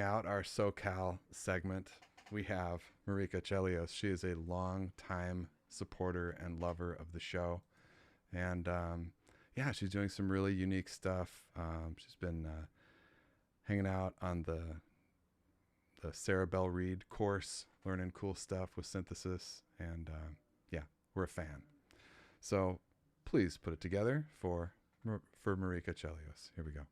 Out our SoCal segment, we have Marika Chelios. She is a long-time supporter and lover of the show, and yeah, she's doing some really unique stuff. She's been hanging out on the Sarah Bell Reed course, learning cool stuff with synthesis, and yeah, we're a fan. So please put it together for Marika Chelios. Here we go.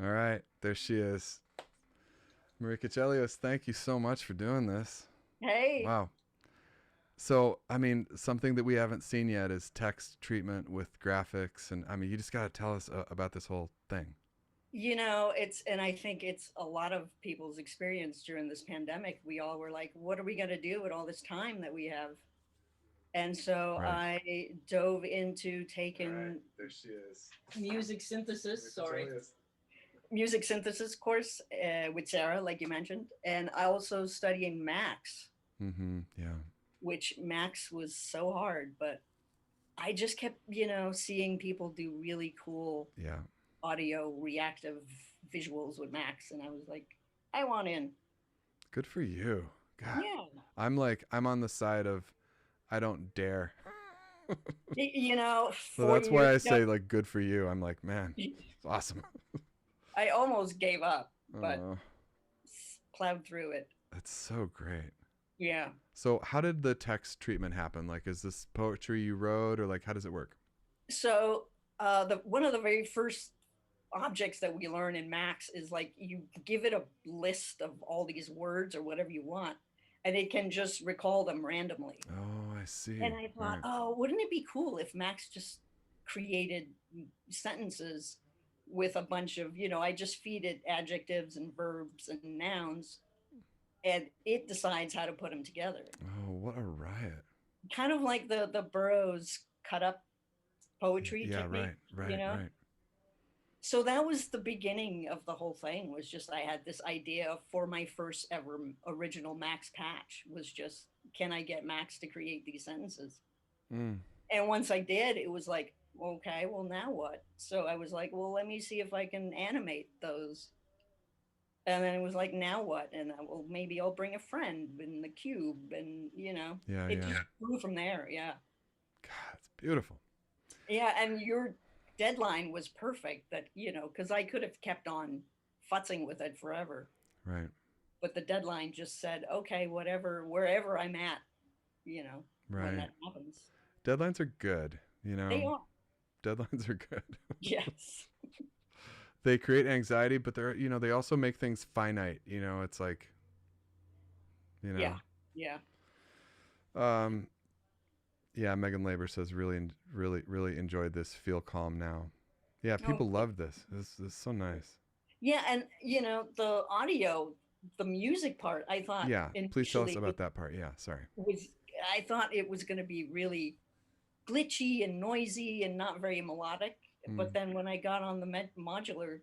All right, there she is. Marika Chelios, thank you so much for doing this. Hey, Wow. So, I mean, something that we haven't seen yet is text treatment with graphics. And I mean, you just got to tell us about this whole thing. and I think it's a lot of people's experience during this pandemic. We all were like, what are we going to do with all this time that we have? And so Right. I dove into All right, taking there she is. music synthesis, Marika sorry, Chelios. music synthesis course with Sarah, like you mentioned. And I also studying Max, Mm-hmm. Yeah. which Max was so hard, but I just kept, seeing people do really cool Yeah. audio reactive visuals with Max, and I was like, I want in. Good for you. God. Yeah. I'm on the side of I don't dare. So Four that's years why I ago, say like good for you. I'm like, man, it's awesome. I almost gave up, but Oh, plowed through it. that's so great. Yeah. So how did the text treatment happen? Like, is this poetry you wrote, or like how does it work? So the one of the very first objects that we learn in Max is like you give it a list of all these words or whatever you want, and it can just recall them randomly. Oh, I And see. I All thought, right. oh, wouldn't it be cool if Max just created sentences with a bunch of, I just feed it adjectives and verbs and nouns, and it decides how to put them together. Oh, what a riot. Kind of like the Burroughs cut up poetry Yeah, technique, right, you right, know? right. So that was the beginning of the whole thing, was just I had this idea for my first ever original Max patch, was just, can I get Max to create these sentences? Mm, And once I did, it was like, okay, well, now what? So I was like, well, let me see if I can animate those. And then it was like, now what? And well, maybe I'll bring a friend in the cube. And, yeah, it yeah. just grew from there. Yeah. God, it's beautiful. Yeah. And your deadline was perfect that, because I could have kept on futzing with it forever. Right, But the deadline just said, okay, whatever, wherever I'm at, when right. that happens. Deadlines are good. They are. Deadlines are good. Yes. They create anxiety, but they also make things finite. It's like, you Yeah. know, Yeah. um, yeah. Megan Labor says really, really, really enjoyed this. Feel calm now. Yeah, Oh, people love this. This is so nice. yeah, and the audio, the music part, I thought Yeah, please tell us initially about that part. Yeah, sorry. was I thought it was going to be really glitchy and noisy and not very melodic. Mm, But then when I got on the modular,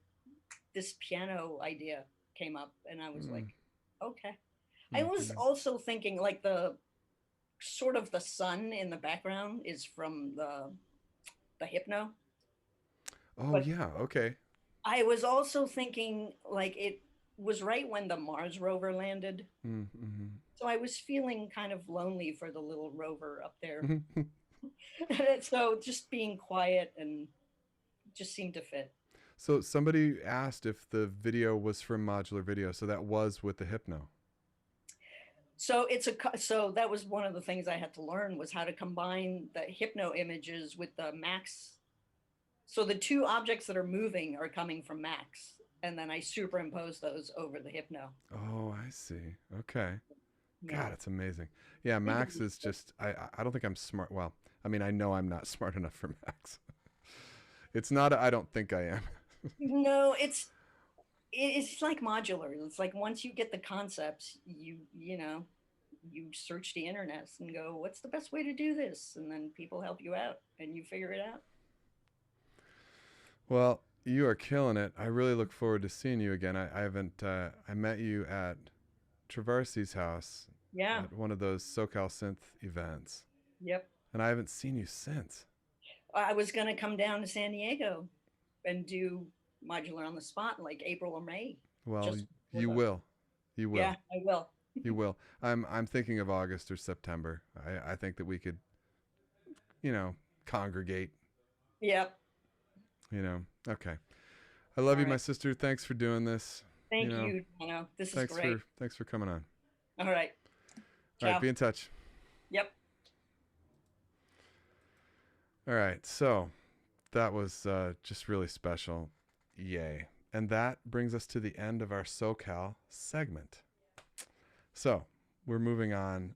this piano idea came up, and I was mm, like, okay. I was mm-hmm. also thinking like the sort of the sun in the background is from the hypno, Oh but yeah, okay. I was also thinking like it was right when the Mars rover landed. Mm-hmm. So I was feeling kind of lonely for the little rover up there. Mm-hmm. So just being quiet and just seemed to fit. So somebody asked if the video was from Modular Video, so that was with the Hypno. So that was one of the things I had to learn, was how to combine the hypno images with the Max. So the two objects that are moving are coming from Max, and then I superimpose those over the hypno. Oh, I see. Okay. Yeah. God, it's amazing. Yeah, Max is just I don't think I'm smart. Well, I mean, I know I'm not smart enough for Max. It's not I don't think I am. No, it's like modular. It's like once you get the concepts, you search the internet and go, what's the best way to do this? And then people help you out and you figure it out. Well, you are killing it. I really look forward to seeing you again. I haven't I met you at Travarsi's house Yeah. at one of those SoCal Synth events, Yep. and I haven't seen you since. I was going to come down to San Diego and do modular on the spot like April or May. Well, Just for you the, will. You yeah, will. I will. You will. I'm thinking of August or September. I think that we could, you know, congregate, Yep. Okay. I love All you, my right. sister. Thanks for doing this. You Thank know, you. This is thanks great. for coming on. All right. All right, Ciao. be in touch. Yep. All right. So, that was just really special. Yay. And that brings us to the end of our SoCal segment. So we're moving on